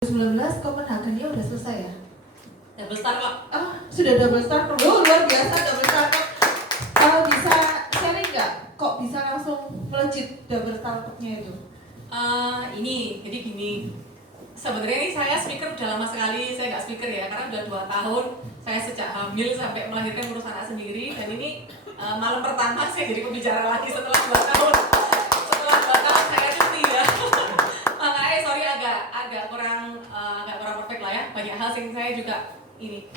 2019 Copenhagen dia udah selesai ya? Double star kok. Sudah double star. Luar biasa double star. Kalau bisa sharing nggak? Kok bisa langsung melejit double startupnya itu? Jadi gini. Sebenarnya ini saya speaker udah lama sekali, saya nggak speaker ya, karena udah 2 tahun saya sejak hamil sampai melahirkan ngurus anak sendiri, dan ini malam pertama saya jadi pembicara lagi setelah 2 tahun. Setelah 2 tahun saya cuti ya. Makanya sorry agak kurang perfect lah ya, banyak hal yang saya juga ini.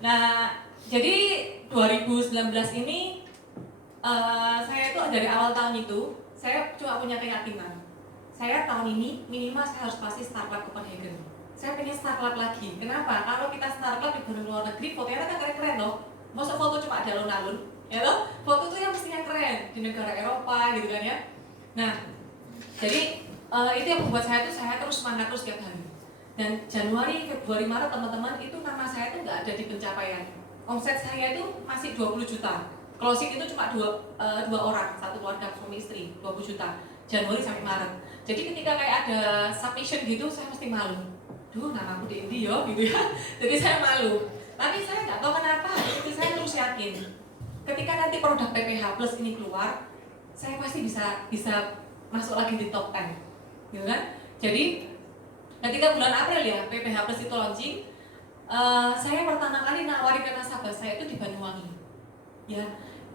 Nah, jadi 2019 ini saya itu dari awal tahun itu saya cuma punya keyakinan. Saya tahun ini minimal saya harus pasti startup Copenhagen. Saya pengen startup lagi. Kenapa? Kalau kita startup di luar negeri, fotonya kan keren-keren loh. Masa foto cuma ada alun-alun, ya loh? Foto tuh yang mestinya keren di negara Eropa gitu kan ya. Nah, jadi itu yang membuat saya terus semangat terus tiap hari. Dan Januari, Februari, Maret teman-teman itu nama saya tuh nggak ada di pencapaian. Omset saya itu masih 20 juta. Closing itu cuma dua orang, satu keluarga suami istri, 20 juta. Januari sampai Maret. Jadi ketika kayak ada submission gitu, saya mesti malu. Duh, nama aku di India gitu ya. Jadi saya malu. Tapi saya nggak tahu kenapa, itu saya terus yakin. Ketika nanti produk PPH Plus ini keluar, saya pasti bisa masuk lagi di top 10, gitu kan? Jadi ketika bulan April ya PPH Plus itu launching, saya pertama kali nawarin ke nasabah saya itu di Banyuwangi, ya.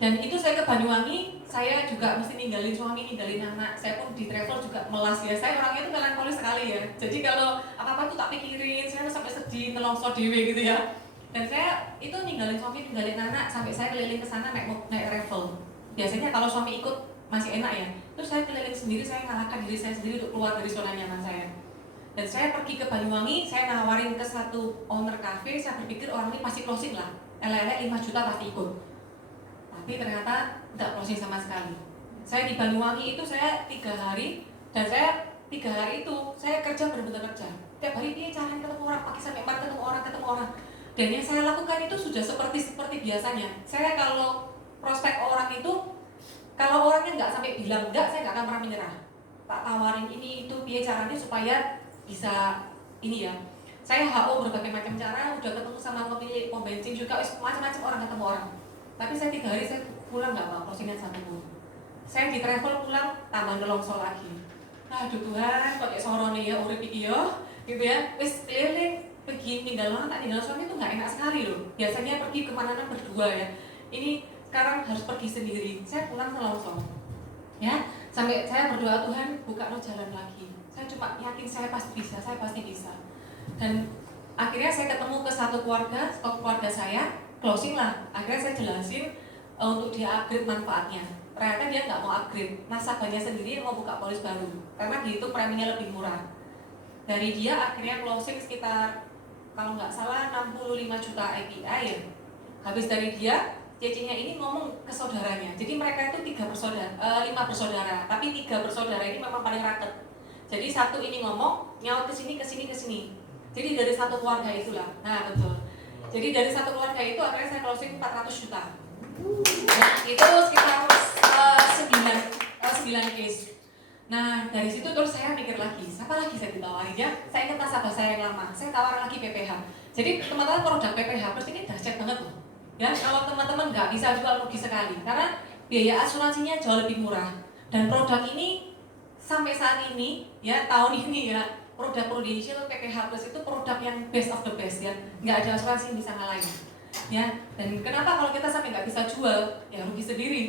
Dan itu saya ke Banyuwangi, saya juga mesti ninggalin suami, ninggalin anak. Saya pun di travel juga melas ya. Saya orangnya itu melankolis sekali ya. Jadi kalau apa-apa tuh tak pikirin, saya tuh sampai sedih, nelongso dewe gitu ya. Dan saya itu ninggalin suami, ninggalin anak, sampai saya keliling ke sana naik travel. Biasanya kalau suami ikut masih enak ya. Terus saya keliling sendiri, saya ngalahkan diri saya sendiri untuk keluar dari zona nyaman saya. Dan saya pergi ke Banyuwangi, saya nawarin ke satu owner cafe, saya berpikir orang ini pasti closing lah. LLE 5 juta pasti ikut. Tapi ternyata tidak closing sama sekali. Saya di Banyuwangi itu saya 3 hari, dan saya 3 hari itu saya kerja benar-benar kerja. Tiap hari dia cari ketemu orang, pagi sampai malam ketemu orang. Dan yang saya lakukan itu sudah seperti biasanya. Saya kalau prospek orang itu, kalau orangnya nggak sampai bilang enggak, saya nggak akan pernah menyerah. Tak tawarin ini itu dia caranya supaya bisa ini ya. Saya HO berbagai macam cara, udah ketemu sama pemilik pom bensin juga, macam-macam orang ketemu orang. Tapi saya 3 hari saya pulang nggak mau closingan satupun. Saya di travel pulang tambah nelongso lagi. Aduh Tuhan, pakai sorone ya urip iki yo, gitu ya. Wis keliling pergi tinggal orang tak tinggal suami itu nggak enak sekali loh. Biasanya pergi kemana-mana berdua ya. Ini sekarang harus pergi sendiri. Saya pulang nelongso. Ya, sampai saya berdoa Tuhan buka no jalan lagi. Saya cuma yakin saya pasti bisa. Dan akhirnya saya ketemu ke satu keluarga saya. Closing lah, akhirnya saya jelasin untuk dia upgrade manfaatnya. Ternyata dia nggak mau upgrade, nasabahnya sendiri mau buka polis baru karena dihitung preminya lebih murah. Dari dia akhirnya closing sekitar kalau nggak salah 65 juta API ya. Habis dari dia, cecinya ini ngomong ke saudaranya. Jadi mereka itu 5 bersaudara, tapi 3 bersaudara ini memang paling raket. Jadi satu ini ngomong nyaut ke sini. Jadi dari satu keluarga itulah. Nah betul. Jadi dari satu keluarga itu akhirnya saya closing 400 juta. Nah, itu sekitar 9 case. Nah, dari situ terus saya mikir lagi, siapa lagi saya ditawarin ya? Saya ingat nasabah saya yang lama, saya tawarin lagi PPH. Jadi teman-teman produk PPH Plus ini dahsyat banget loh. Ya, kalau teman-teman nggak bisa jual rugi sekali, karena biaya asuransinya jauh lebih murah. Dan produk ini sampai saat ini, ya tahun ini ya, produk Prudential PPH Plus itu produk yang best of the best ya, nggak ada asuransi yang bisa ngalahin ya. Dan kenapa kalau kita sampai nggak bisa jual ya rugi sendiri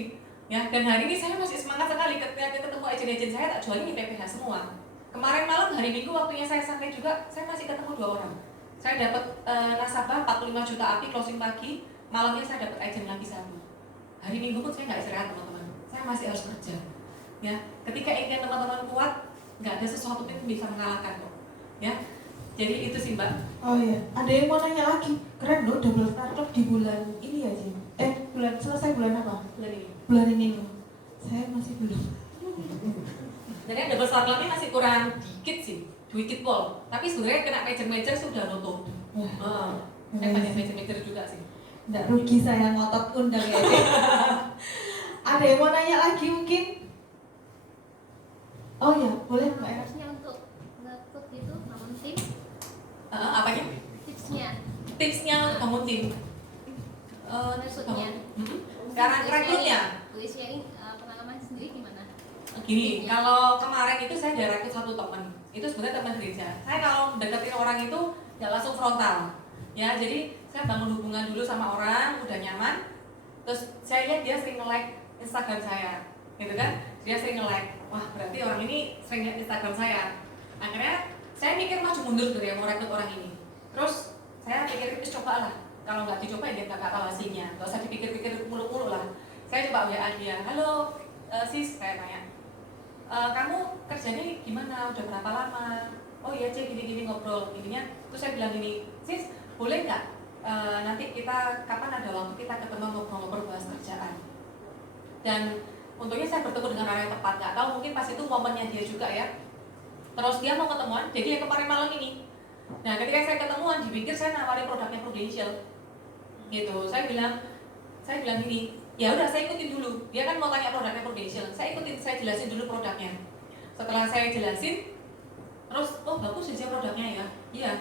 ya. Dan hari ini saya masih semangat sekali ketika ketemu agen-agen saya, tak jual ini PPH semua. Kemarin malam hari Minggu waktunya saya santai juga, saya masih ketemu 2 orang. Saya dapat nasabah 45 juta API closing pagi, malamnya saya dapat agen lagi 1. Hari Minggu pun saya nggak istirahat teman-teman, saya masih harus kerja ya. Ketika ingin teman-teman kuat, nggak ada sesuatu yang bisa mengalahkan kok ya. Jadi itu sih Mbak. Oh iya, ada yang mau nanya lagi. Keren loh double startup di bulan ini aja. Selesai bulan apa? Bulan ini loh. Saya masih belum. Jadi double startupnya masih kurang dikit sih, dikit pol. Tapi sebenarnya kena major sudah nutup. Banyak major juga sih. Nggak rugi saya ngotot undang ya. Ada yang mau nanya lagi mungkin? Oh ya, boleh Mbak Eros. Harusnya untuk nge-cook itu bangun tim tipsnya bangun tim. Maksudnya? Cara rekrutnya. Sharing pengalaman sendiri gimana? Gini, kalau kemarin itu saya ada rekrut satu teman, itu sebenarnya teman gereja. Saya kalau deketin orang itu nggak langsung frontal, ya. Jadi saya bangun hubungan dulu sama orang, udah nyaman. Terus saya lihat dia sering nge-like Instagram saya, gitu kan? Dia sering nge-like, wah berarti orang ini sering lihat Instagram saya. Akhirnya saya mikir maju mundur sebenarnya mau rekrut orang ini. Terus saya pikir coba lah, kalau nggak dicoba ya nggak tahu hasilnya. Nggak usah dipikir-pikir mulu-mulu lah. Saya coba WA dia, halo sis, saya tanya, kamu kerjanya gimana? Udah berapa lama? Oh iya cek gini-gini ngobrol gininya. Terus saya bilang gini, sis boleh nggak nanti kita kapan ada waktu kita ketemu ngobrol-ngobrol bahas kerjaan. Dan untungnya saya bertemu dengan orang yang tepat, nggak tahu mungkin pas itu momennya dia juga ya. Terus dia mau ketemuan, jadi yang kemarin malam ini. Nah ketika saya ketemuan, dipikir saya nawarin produknya Prudential, gitu. Saya bilang gini, ya udah saya ikutin dulu. Dia kan mau tanya produknya Prudential, saya ikutin, saya jelasin dulu produknya. Setelah saya jelasin, terus oh bagus sih produknya ya. Iya.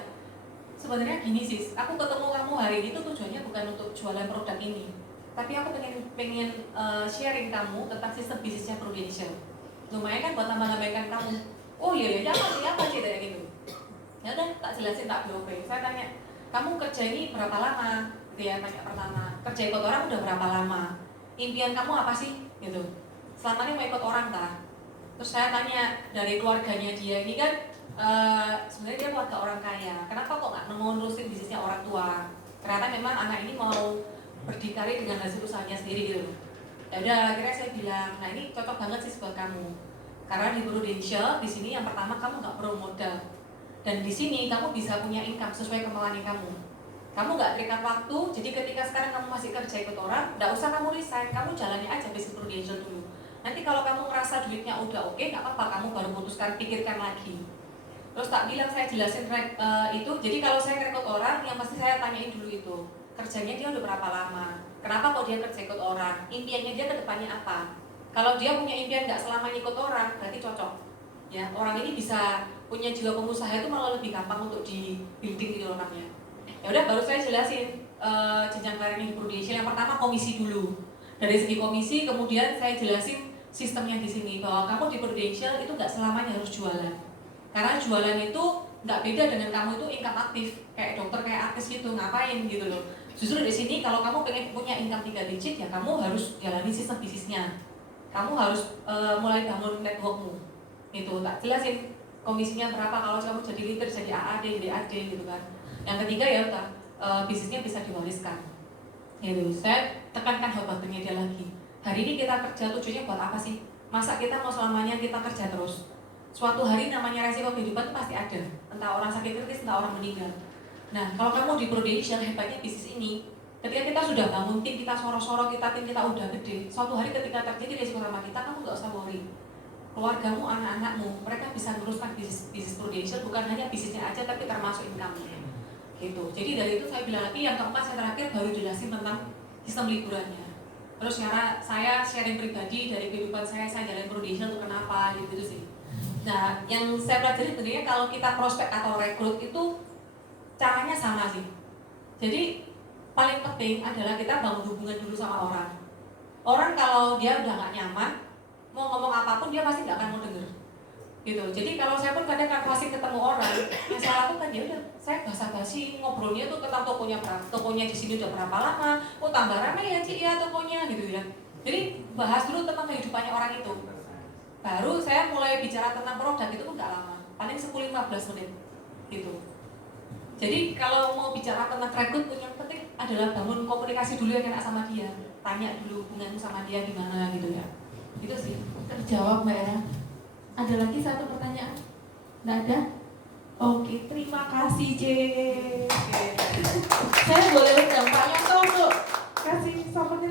Sebenarnya gini sis, aku ketemu kamu hari ini tuh tujuannya bukan untuk jualan produk ini, tapi aku pengen sharing kamu tentang sistem bisnisnya Prudential. Lumayan kan buat tambah-tambahkan kamu. Oh iya ya, apa sih kayak gitu. Ya udah tak jelasin, tak BOP. Saya tanya, kamu kerja ini berapa lama? Dia tanya pertama, kerja ikut orang udah berapa lama? Impian kamu apa sih? Gitu. Selama ini mau ikut orang tak? Terus saya tanya dari keluarganya dia ini kan sebenarnya dia keluarga orang kaya. Kenapa kok nggak mau nerusin bisnisnya orang tua? Ternyata memang anak ini mau berdikari dengan hasil usahanya sendiri gitu. Ya udah, akhirnya saya bilang, nah ini cocok banget sih buat kamu. Karena di Prudential di sini yang pertama kamu nggak perlu modal. Dan di sini kamu bisa punya income sesuai kemauan kamu. Kamu nggak terikat waktu, jadi ketika sekarang kamu masih kerja ikut orang, nggak usah kamu resign, kamu jalani aja bisnis Prudential dulu. Nanti kalau kamu ngerasa duitnya udah oke, nggak apa-apa, kamu baru putuskan, pikirkan lagi. Terus tak bilang saya jelasin itu, jadi kalau saya rekrut orang, yang pasti saya tanyain dulu itu, kerjanya dia udah berapa lama, kenapa kok dia kerja ikut orang, impiannya dia ke depannya apa. Kalau dia punya impian nggak selamanya ikut orang, berarti cocok. Ya, orang ini bisa punya jiwa pengusaha itu malah lebih gampang untuk di building gitu orangnya. Ya udah, baru saya jelasin jenjang karirnya di Prudential. Yang pertama komisi dulu. Dari segi komisi, kemudian saya jelasin sistemnya di sini bahwa kamu di Prudential itu nggak selamanya harus jualan. Karena jualan itu nggak beda dengan kamu itu income aktif, kayak dokter, kayak artis gitu, ngapain gitu loh. Justru di sini kalau kamu pengen punya income 3 digit ya kamu harus jalani sistem bisnisnya. Kamu harus mulai bangun networkmu. Itu tak jelasin komisinya berapa kalau kamu jadi leader, jadi AAD, jadi AD gitu kan. Yang ketiga ya udah bisnisnya bisa diwariskan. Gitu. Saya tekankan hebatnya dia lagi. Hari ini kita kerja tujuannya buat apa sih? Masa kita mau selamanya kita kerja terus? Suatu hari namanya resiko kehidupan itu pasti ada. Entah orang sakit kritis, entah orang meninggal. Nah, kalau kamu di Prudential, hebatnya bisnis ini, ketika kita sudah bangun tim, kita sorok-sorok, tim kita udah gede, suatu hari ketika terjadi resiko sama kita, kamu gak usah worry. Keluargamu, anak-anakmu, mereka bisa meneruskan bisnis Prudential, bukan hanya bisnisnya aja, tapi termasuk income-nya. Gitu. Jadi dari itu saya bilang lagi, yang keempat saya terakhir baru jelasin tentang sistem liburannya. Terus saya sharing pribadi dari kehidupan saya jalan Prudential itu kenapa, gitu sih. Nah, yang saya pelajari sebenarnya kalau kita prospek atau rekrut itu caranya sama sih. Jadi paling penting adalah kita bangun hubungan dulu sama orang. Orang kalau dia udah nggak nyaman, mau ngomong apapun dia pasti nggak akan mau denger. Gitu. Jadi kalau saya pun kadang kan pasti ketemu orang, yang saya lakukan ya udah, saya basa-basi ngobrolnya tuh tentang tokonya di sini udah berapa lama, oh tambah ramai ya Cik ya tokonya gitu ya. Jadi bahas dulu tentang kehidupannya orang itu. Baru saya mulai bicara tentang produk itu pun gak lama, paling 10-15 menit gitu. Jadi kalau mau bicara tentang rekrut, yang penting adalah bangun komunikasi dulu yang enak sama dia. Tanya dulu hubunganmu sama dia gimana gitu ya. Itu sih. Terjawab Mbak Era. Ada lagi satu pertanyaan? Nggak ada? Oke, terima kasih C. Saya boleh undang Pak Yanto untuk kasih souvenir.